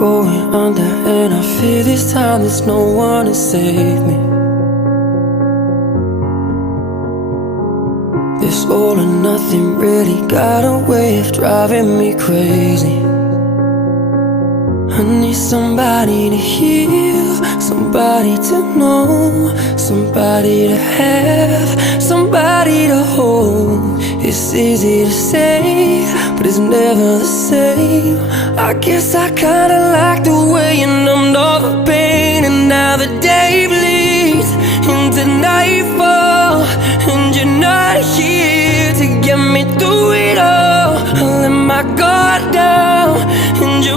going under, and I fear this time there's no one to save me. This all or nothing really got a way of driving me crazy. I need somebody to heal, somebody to know, somebody to have, somebody to hold. It's easy to say, but it's never the same. I guess I kinda like the way you numbed all the pain, and now the day bleeds into nightfall, and you're not here to get me through it all. I let my guard down, and you